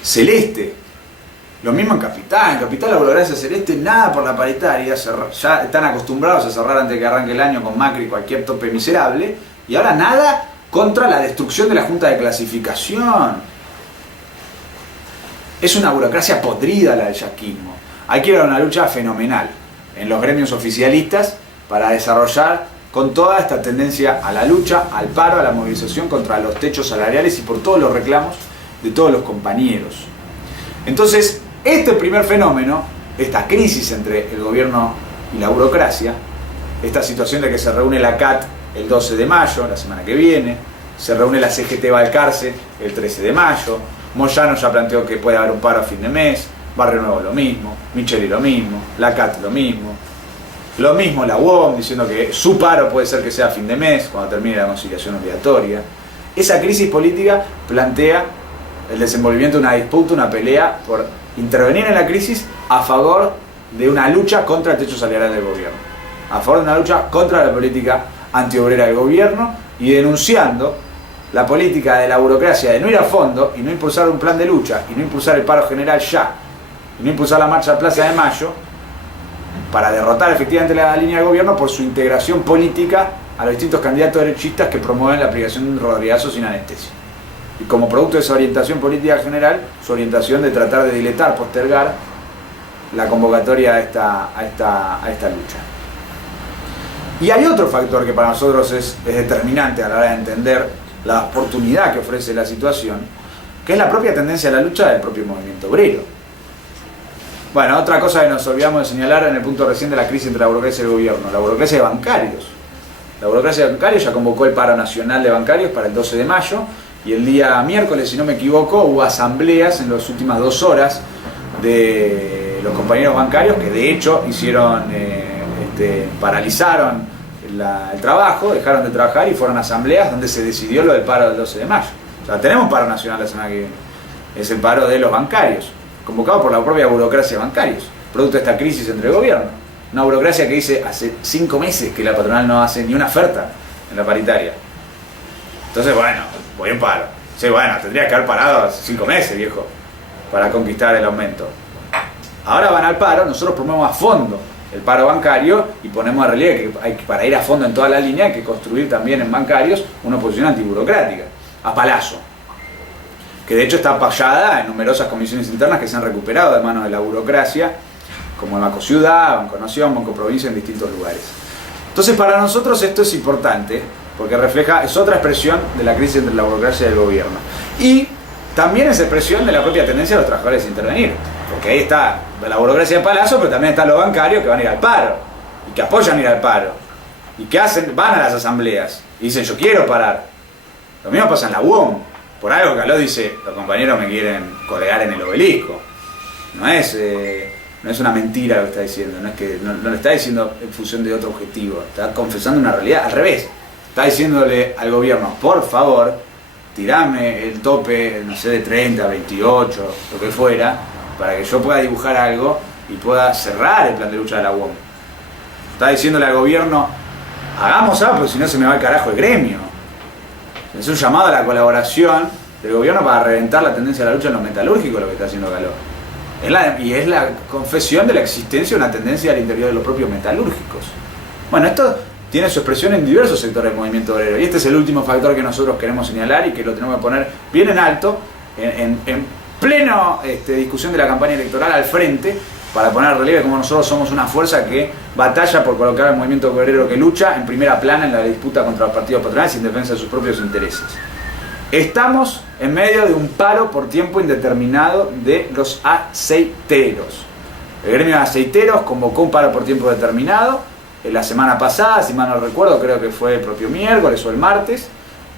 celeste. Lo mismo en Capital la burocracia celeste, nada por la paritaria, ya están acostumbrados a cerrar antes de que arranque el año con Macri cualquier tope miserable, y ahora nada contra la destrucción de la Junta de Clasificación. Es una burocracia podrida la del yasquismo. Hay que ir a una lucha fenomenal en los gremios oficialistas para desarrollar con toda esta tendencia a la lucha, al paro, a la movilización contra los techos salariales y por todos los reclamos de todos los compañeros. Entonces, este primer fenómeno, esta crisis entre el gobierno y la burocracia, esta situación de que se reúne la CAT el 12 de mayo, la semana que viene, se reúne la CGT Balcarce el 13 de mayo, Moyano ya planteó que puede haber un paro a fin de mes, Barrio Nuevo lo mismo, Micheli lo mismo, la CAT lo mismo la UOM diciendo que su paro puede ser que sea a fin de mes, cuando termine la conciliación obligatoria. Esa crisis política plantea el desenvolvimiento de una disputa, una pelea por intervenir en la crisis a favor de una lucha contra el techo salarial del gobierno, a favor de una lucha contra la política antiobrera del gobierno y denunciando la política de la burocracia de no ir a fondo y no impulsar un plan de lucha y no impulsar el paro general ya y no impulsar la marcha a Plaza de Mayo para derrotar efectivamente la línea del gobierno por su integración política a los distintos candidatos derechistas que promueven la aplicación de rodriguazos sin anestesia. Y como producto de esa orientación política general, su orientación de tratar de diletar, postergar la convocatoria a esta lucha. Y hay otro factor que para nosotros es determinante a la hora de entender la oportunidad que ofrece la situación, que es la propia tendencia a la lucha del propio movimiento obrero. Bueno, otra cosa que nos olvidamos de señalar en el punto recién de la crisis entre la burocracia y el gobierno, la burocracia de bancarios. La burocracia de bancarios ya convocó el paro nacional de bancarios para el 12 de mayo y el día miércoles, si no me equivoco, hubo asambleas en las últimas 2 horas de los compañeros bancarios que de hecho hicieron, paralizaron el trabajo, dejaron de trabajar y fueron a asambleas donde se decidió lo del paro del 12 de mayo. O sea, tenemos paro nacional la semana que viene. Es el paro de los bancarios, convocado por la propia burocracia de bancarios, producto de esta crisis entre el gobierno. Una burocracia que dice hace 5 meses que la patronal no hace ni una oferta en la paritaria. Entonces, bueno, voy en paro. Sí, bueno, tendría que haber parado hace 5 meses, viejo, para conquistar el aumento. Ahora van al paro, nosotros promovemos a fondo el paro bancario y ponemos a relieve que para ir a fondo en toda la línea hay que construir también en bancarios una oposición antiburocrática, a Palazzo, que de hecho está apoyada en numerosas comisiones internas que se han recuperado de manos de la burocracia, como el Banco Ciudad, Banco Nación, Banco Provincia, en distintos lugares. Entonces para nosotros esto es importante, porque es otra expresión de la crisis entre la burocracia y el gobierno. Y también es expresión de la propia tendencia de los trabajadores a intervenir, porque ahí está la burocracia de Palazzo, pero también están los bancarios que van a ir al paro, y que apoyan ir al paro, y que van a las asambleas, y dicen yo quiero parar. Lo mismo pasa en la UOM, por algo Caló dice, los compañeros me quieren colgar en el obelisco. No es una mentira lo que está diciendo, no lo está diciendo en función de otro objetivo, está confesando una realidad. Al revés, está diciéndole al gobierno, por favor, tirame el tope, no sé, de 30, 28, lo que fuera, para que yo pueda dibujar algo y pueda cerrar el plan de lucha de la UOM. Está diciéndole al gobierno, hagamos algo, porque si no se me va al carajo el gremio. Es un llamado a la colaboración del gobierno para reventar la tendencia de la lucha en los metalúrgicos, lo que está haciendo Caló. Es la confesión de la existencia de una tendencia al interior de los propios metalúrgicos. Bueno, esto tiene su expresión en diversos sectores del movimiento obrero, y este es el último factor que nosotros queremos señalar y que lo tenemos que poner bien en alto, en pleno discusión de la campaña electoral al frente, para poner en relieve cómo nosotros somos una fuerza que batalla por colocar al movimiento obrero que lucha en primera plana en la disputa contra los partidos patronales en defensa de sus propios intereses. Estamos en medio de un paro por tiempo indeterminado de los aceiteros. El gremio de aceiteros convocó un paro por tiempo determinado la semana pasada, si mal no recuerdo, creo que fue el propio miércoles o el martes.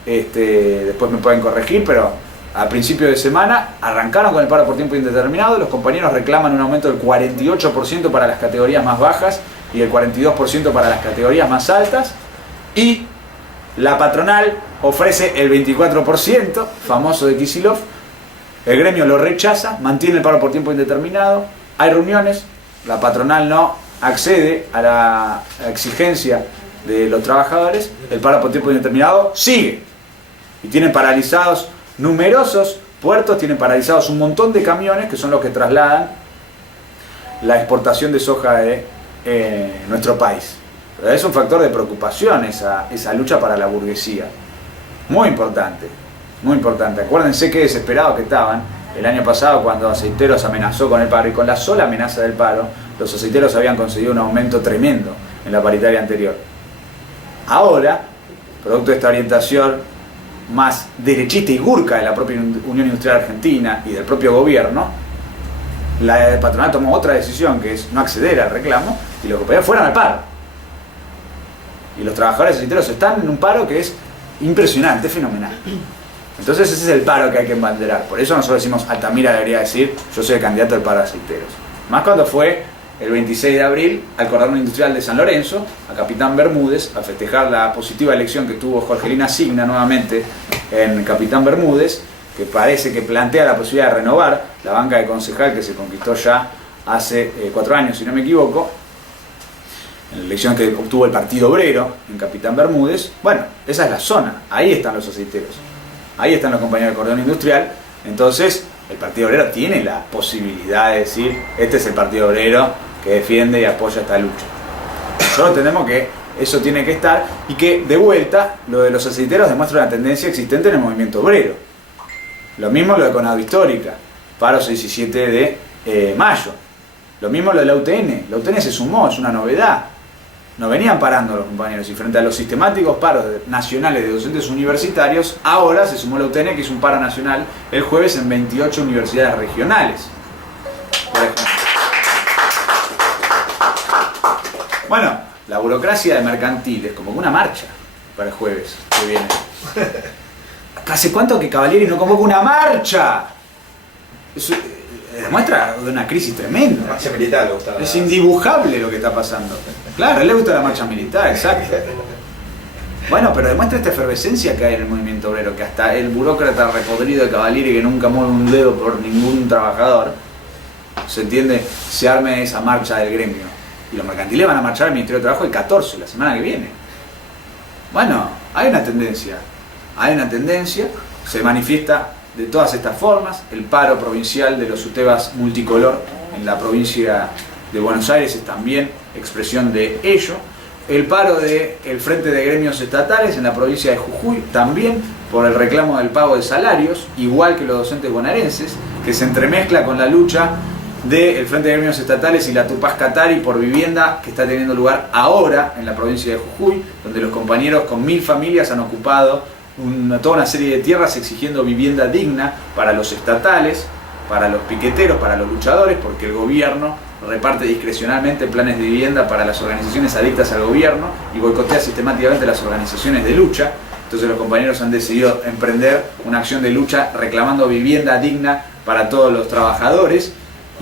Después me pueden corregir, pero a principio de semana arrancaron con el paro por tiempo indeterminado. Los compañeros reclaman un aumento del 48% para las categorías más bajas y el 42% para las categorías más altas, y la patronal ofrece el 24%, famoso de Kicillof. El gremio lo rechaza, mantiene el paro por tiempo indeterminado, hay reuniones, la patronal no accede a la exigencia de los trabajadores, el paro por tiempo indeterminado sigue, y tienen paralizados numerosos puertos, tienen paralizados un montón de camiones que son los que trasladan la exportación de soja de nuestro país. Pero es un factor de preocupación esa lucha para la burguesía. Muy importante, muy importante. Acuérdense qué desesperados que estaban el año pasado cuando Aceiteros amenazó con el paro, y con la sola amenaza del paro, los aceiteros habían conseguido un aumento tremendo en la paritaria anterior. Ahora, producto de esta orientación más derechista y gurka de la propia Unión Industrial Argentina y del propio gobierno, la patronal tomó otra decisión, que es no acceder al reclamo, y los compañeros fueron al paro. Y los trabajadores aceiteros están en un paro que es impresionante, fenomenal. Entonces ese es el paro que hay que embanderar. Por eso nosotros decimos, Altamira debería decir, yo soy el candidato al paro de aceiteros. Más cuando fue el 26 de abril al cordón industrial de San Lorenzo, a Capitán Bermúdez, a festejar la positiva elección que tuvo Jorgelina Signa nuevamente en Capitán Bermúdez, que parece que plantea la posibilidad de renovar la banca de concejal que se conquistó ya hace 4 años, si no me equivoco, en la elección que obtuvo el Partido Obrero en Capitán Bermúdez. Bueno, esa es la zona, ahí están los aceiteros, ahí están los compañeros del cordón industrial. Entonces el Partido Obrero tiene la posibilidad de decir, este es el Partido Obrero que defiende y apoya esta lucha. Nosotros entendemos que eso tiene que estar, y que de vuelta lo de los aceiteros demuestra una tendencia existente en el movimiento obrero. Lo mismo lo de Conado Histórica, paro 6 y 7 de mayo. Lo mismo lo de la UTN. La UTN se sumó, es una novedad. No venían parando los compañeros, y frente a los sistemáticos paros nacionales de docentes universitarios, ahora se sumó la UTN, que es un paro nacional el jueves en 28 universidades regionales, por ejemplo. Bueno, la burocracia de mercantiles convocó una marcha para el jueves que viene. ¿Hace cuánto que Cavalieri no convoca una marcha? Eso demuestra de una crisis tremenda. La marcha militar le gusta. Es indibujable lo que está pasando. Claro, a él le gusta la marcha militar, exacto. Bueno, pero demuestra esta efervescencia que hay en el movimiento obrero, que hasta el burócrata repodrido de Cavalieri, que nunca mueve un dedo por ningún trabajador, se entiende, se arme esa marcha del gremio. Y los mercantiles van a marchar al Ministerio de Trabajo el 14, la semana que viene. Bueno, hay una tendencia, se manifiesta de todas estas formas. El paro provincial de los UTEBAs multicolor en la provincia de Buenos Aires es también expresión de ello. El paro del Frente de Gremios Estatales en la provincia de Jujuy, también por el reclamo del pago de salarios, igual que los docentes bonaerenses, que se entremezcla con la lucha del Frente de Gremios Estatales y la Tupás Catari por vivienda, que está teniendo lugar ahora en la provincia de Jujuy, donde los compañeros con 1000 familias han ocupado toda una serie de tierras exigiendo vivienda digna para los estatales, para los piqueteros, para los luchadores, porque el gobierno reparte discrecionalmente planes de vivienda para las organizaciones adictas al gobierno y boicotea sistemáticamente las organizaciones de lucha. Entonces los compañeros han decidido emprender una acción de lucha reclamando vivienda digna para todos los trabajadores.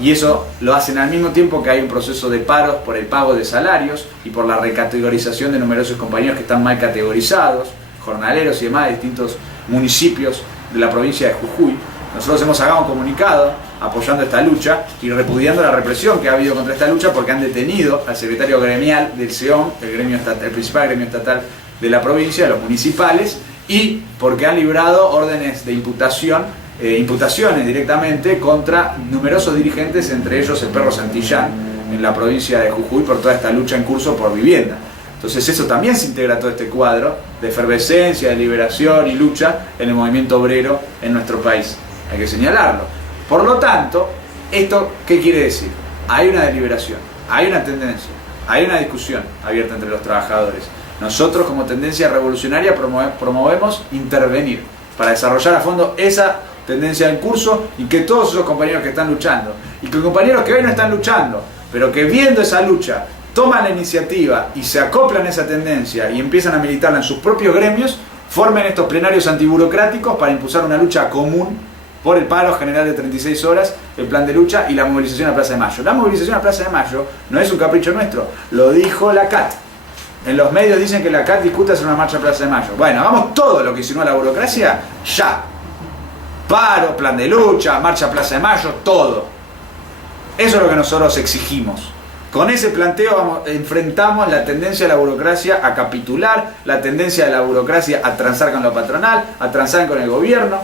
Y eso lo hacen al mismo tiempo que hay un proceso de paros por el pago de salarios y por la recategorización de numerosos compañeros que están mal categorizados, jornaleros y demás de distintos municipios de la provincia de Jujuy. Nosotros hemos sacado un comunicado apoyando esta lucha y repudiando la represión que ha habido contra esta lucha, porque han detenido al secretario gremial del SEOM, el principal gremio estatal de la provincia, de los municipales, y porque han librado órdenes de imputaciones directamente contra numerosos dirigentes, entre ellos el Perro Santillán, en la provincia de Jujuy, por toda esta lucha en curso por vivienda. Entonces eso también se integra a todo este cuadro de efervescencia, de liberación y lucha en el movimiento obrero en nuestro país. Hay que señalarlo. Por lo tanto, ¿esto qué quiere decir? Hay una deliberación, hay una tendencia, hay una discusión abierta entre los trabajadores. Nosotros como tendencia revolucionaria promovemos intervenir para desarrollar a fondo esa tendencia en curso y que todos esos compañeros que están luchando y que compañeros que hoy no están luchando, pero que viendo esa lucha toman la iniciativa y se acoplan a esa tendencia y empiezan a militarla en sus propios gremios, formen estos plenarios antiburocráticos para impulsar una lucha común por el paro general de 36 horas, el plan de lucha y la movilización a Plaza de Mayo. La movilización a Plaza de Mayo no es un capricho nuestro, lo dijo la CAT. En los medios dicen que la CAT discute hacer una marcha a Plaza de Mayo. Bueno, hagamos todo lo que insinúa la burocracia ya. Paro, plan de lucha, marcha a Plaza de Mayo, todo. Eso es lo que nosotros exigimos. Con ese planteo enfrentamos la tendencia de la burocracia a capitular, la tendencia de la burocracia a transar con lo patronal, a transar con el gobierno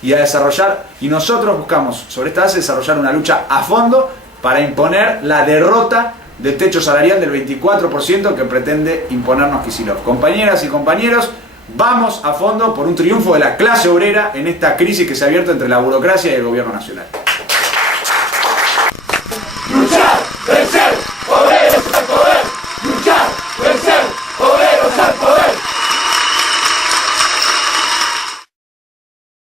y a desarrollar, y nosotros buscamos sobre esta base desarrollar una lucha a fondo para imponer la derrota del techo salarial del 24% que pretende imponernos Kicillof. Compañeras y compañeros, vamos a fondo por un triunfo de la clase obrera en esta crisis que se ha abierto entre la burocracia y el gobierno nacional.